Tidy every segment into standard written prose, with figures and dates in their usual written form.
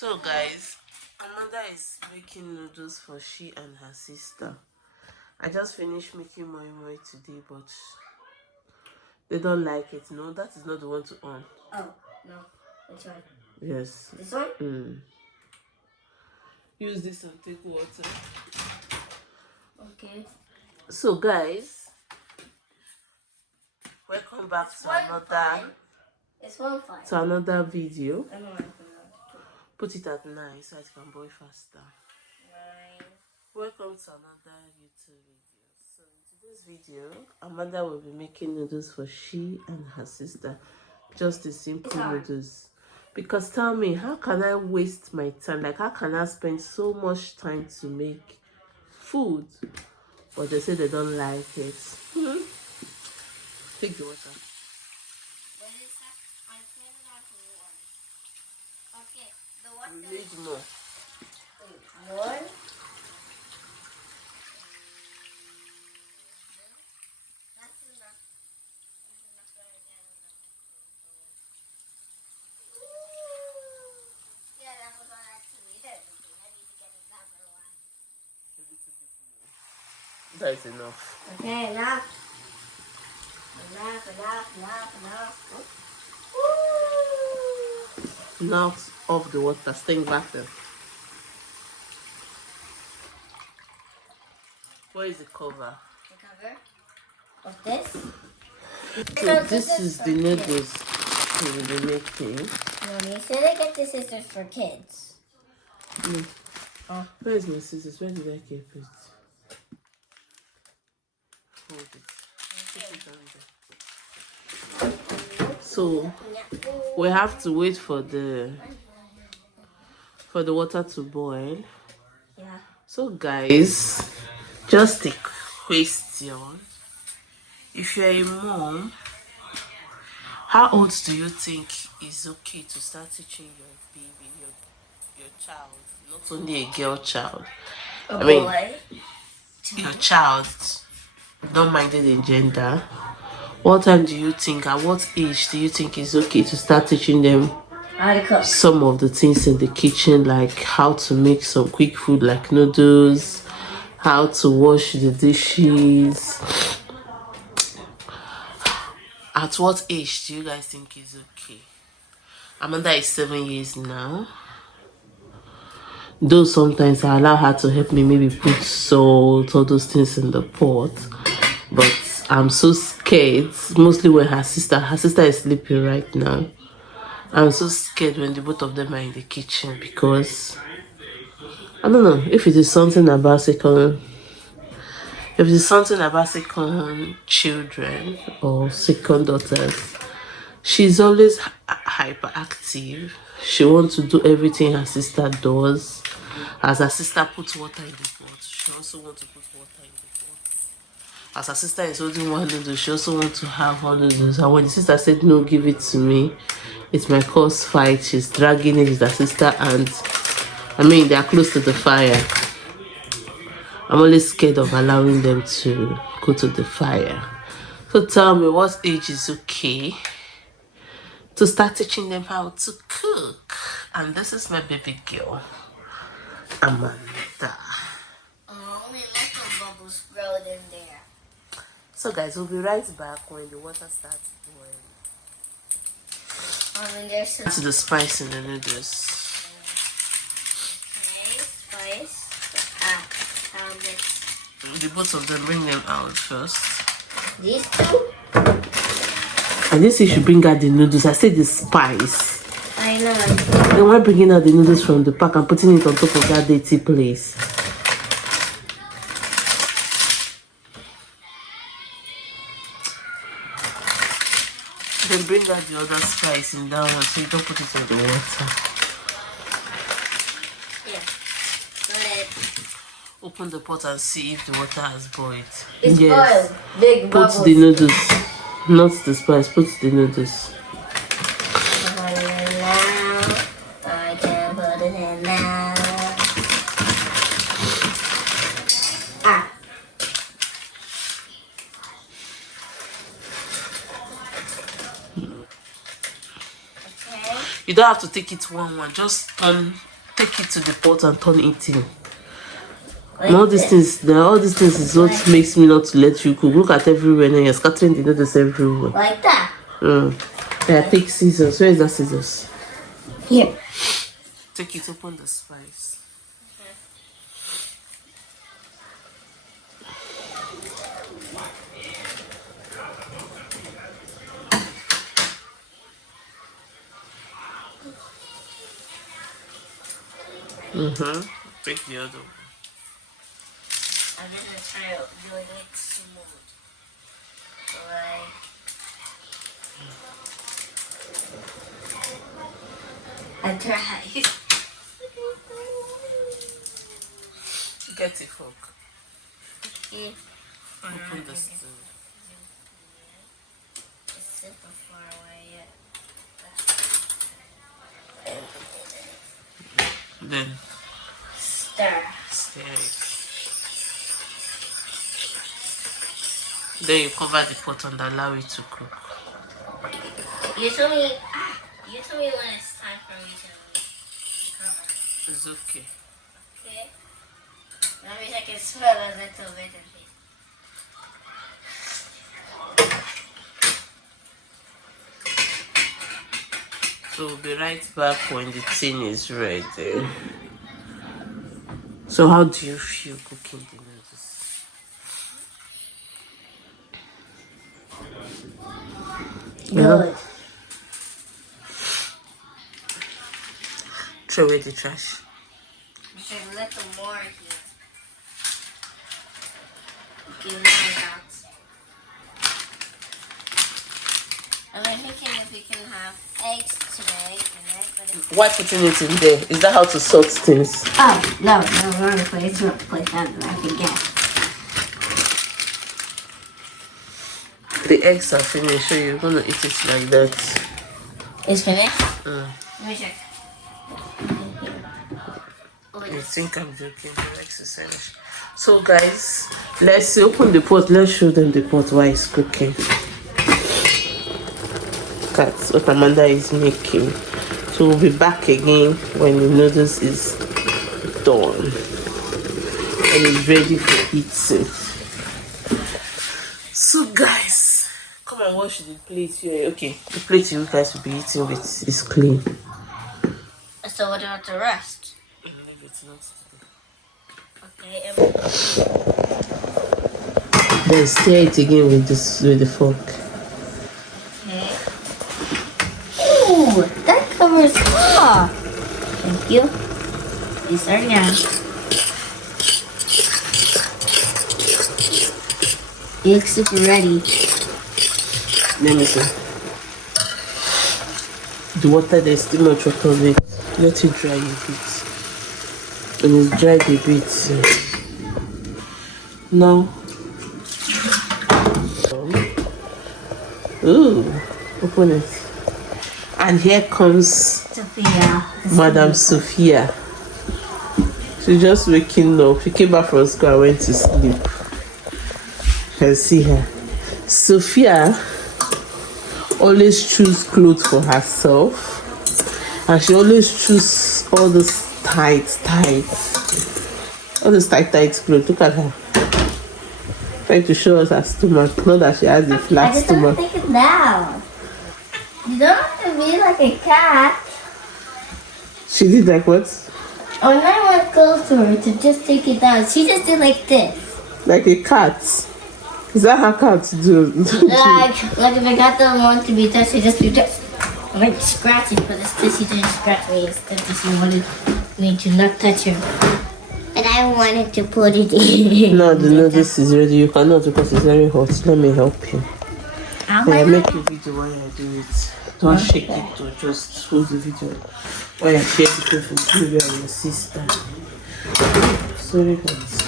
So guys, Amanda is making noodles for she and her sister. I just finished making moi moi today, but they don't like it. No, that is not the one to on. Oh, no. Which one? Yes. This one? Use this and take water. Okay. So guys, welcome back to another video. I know. Put it at 9 so it can boil faster. 9. Welcome to another YouTube video. So in today's video, Amanda will be making noodles for she and her sister. Just the simple noodles. Because tell me, how can I waste my time? Like, how can I spend so much time to make food? But they say they don't like it. Take the water. Okay, the water. We need more. More? That's enough. Yeah, that was all I actually did. I need to get another one. That is enough. Okay, enough. Enough. Now off the water, staying back there. Where is the cover? The cover of this. So this is the noodles we will be making. Mommy said I get the scissors for kids. Where is my scissors? Where did I keep it? Hold it. Put it on there. So we have to wait for the water to boil. Yeah. So guys, just a question. If you're a mom, how old do you think is okay to start teaching your baby, your child, not only a girl child? A boy. Your child, don't mind it in gender. What time do you think, at what age do you think is okay to start teaching them How to cook? some of the things in the kitchen, like how to make some quick food like noodles, how to wash the dishes? At what age do you guys think is okay? Amanda is 7 years now. Though sometimes I allow her to help me maybe put salt, all those things in the pot. But I'm so scared, mostly when her sister is sleeping right now. I'm so scared when the both of them are in the kitchen because I don't know if it is something about second children or second daughters. She's always hyperactive. She wants to do everything her sister does. As her sister puts water in the pot, she also wants to put water in the pot. As her sister is holding one noodle, she also wants to have one noodles. And when the sister said no, give it to me, it might cause fight. She's dragging it with her sister, and I mean they are close to the fire. I'm only scared of allowing them to go to the fire. So tell me, what age is okay to start teaching them how to cook? And this is my baby girl, Amanda. Only little bubbles growed in there. So guys, we'll be right back when the water starts boiling. There's some To the spice in the noodles. spice. This. The both of them, bring them out first. These two? I didn't say you should bring out the noodles. I said the spice. I know. Then why bringing out the noodles from the pack and putting it on top of that dirty place? Then bring out the other spice in that one so you don't put it in the water. Yeah. Open the pot and see if the water has boiled. It's boiled. Big Put bubbles. the noodles, not the spice, put the noodles. I can put it in now. Okay. You don't have to take it one. Just take it to the pot and turn it in. And all these things is what makes me not to let you cook. Look at everywhere now. You're scattering the noodles everywhere. Like that? Yeah, take scissors. Where is that scissors? Here. Take it, open the spice. Take the other one. I'm gonna try doing it smooth. Like. I tried. Get a fork. Yeah. Open the stove. It's super far away yet. Then Stir. stir it. Then you cover the pot and allow it to cook. You told me when it's time for me to cover. It's okay. Okay? That means I can smell a little bit of it. So we'll be right back when the tin is ready. So how do you feel cooking the noodles? Good. Throw away the trash. There's a little more here. Okay, now that. I was thinking if we can have eggs today, but it's... Why putting it in there? Is that how to sort things? Oh, no, wrong place. Wrong place. That's what I forget. The eggs are finished, so you're gonna eat it like that. It's finished? Let me check. You think I'm joking? The eggs is finished. So guys, let's open the pot. Let's show them the pot while it's cooking. That's what Amanda is making. So we'll be back again when the noodles is done and it's ready for eating. So guys, come and wash the plate here. Okay, the plate you guys will be eating with is clean. So what about the rest? Leave it not. Okay. Then stir it again with the fork. Okay. Ooh, that covers all. Thank you. These are now. It's super ready. Let me see. The water, there's still much water on it. Let it dry a bit. When it's dried a bit, now. Ooh, open it. And here comes Sophia. Madam Sophia. She's just waking up. She came back from school and went to sleep. You can see her. Sophia always choose clothes for herself. And she always choose all those tight. All those tight clothes. Look at her. Trying to show us her stomach. Not that she has a flat I just stomach. want to take it down. You don't have to be like a cat. She did like what? When I went close to her to just take it down, she just did like this. Like a cat. Is that how cats do? Like if a cat doesn't want to be touched, she just be touched. I went scratching, but instead she didn't scratch me. Instead she wanted me to not touch her. But I wanted to put it in. No, the noodles is ready. You cannot because it's very hot. Let me help you. I make a video while I do it. Don't shake it or just hold the video while I share the clip with you and your sister. Sorry guys.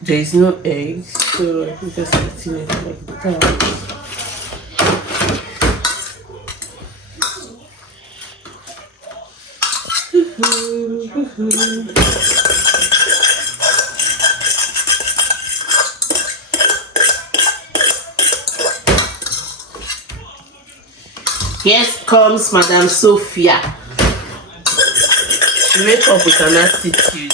There is no eggs, so I'm just eating it like that. Here comes Madame Sophia. She wake up with an attitude.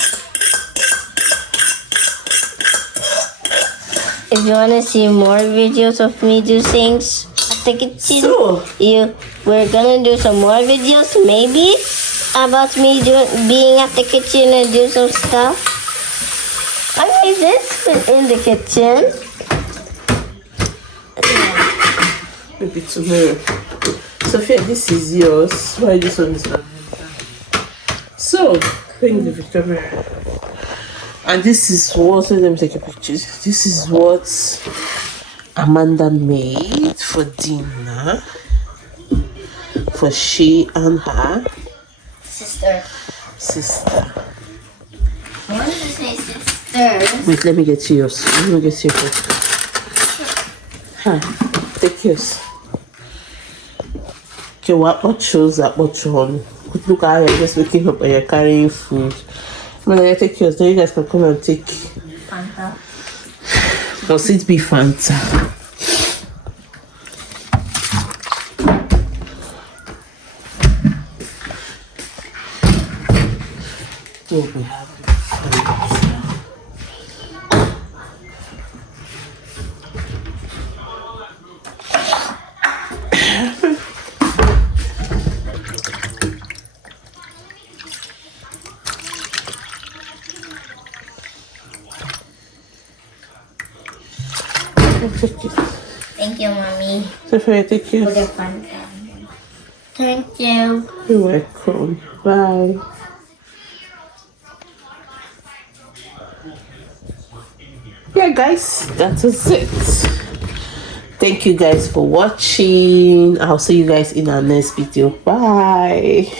If you want to see more videos of me do things at the kitchen, So, we're gonna do some more videos, maybe, about me being at the kitchen and do some stuff. I made this in the kitchen. maybe tomorrow. Sophia, this is yours. Why this one is not? So, bring the Victoria. And this is what, let me take a picture. This is what Amanda made for dinner. For she and her Sister. I wanted to say sister. Wait, let me get you yours. Let me get you first. Huh. Take yours. Okay, what shows that much on? Look how you're just waking up and you're carrying food. When I take yours, then you guys can come and take. Fanta. Must it be Fanta? Oh, we have Fanta. Thank you, Mommy. Sophia, take For the yours. Fanta. Thank you. You're welcome. Bye. Yeah, guys, that was it. Thank you guys for watching. I'll see you guys in our next video. Bye.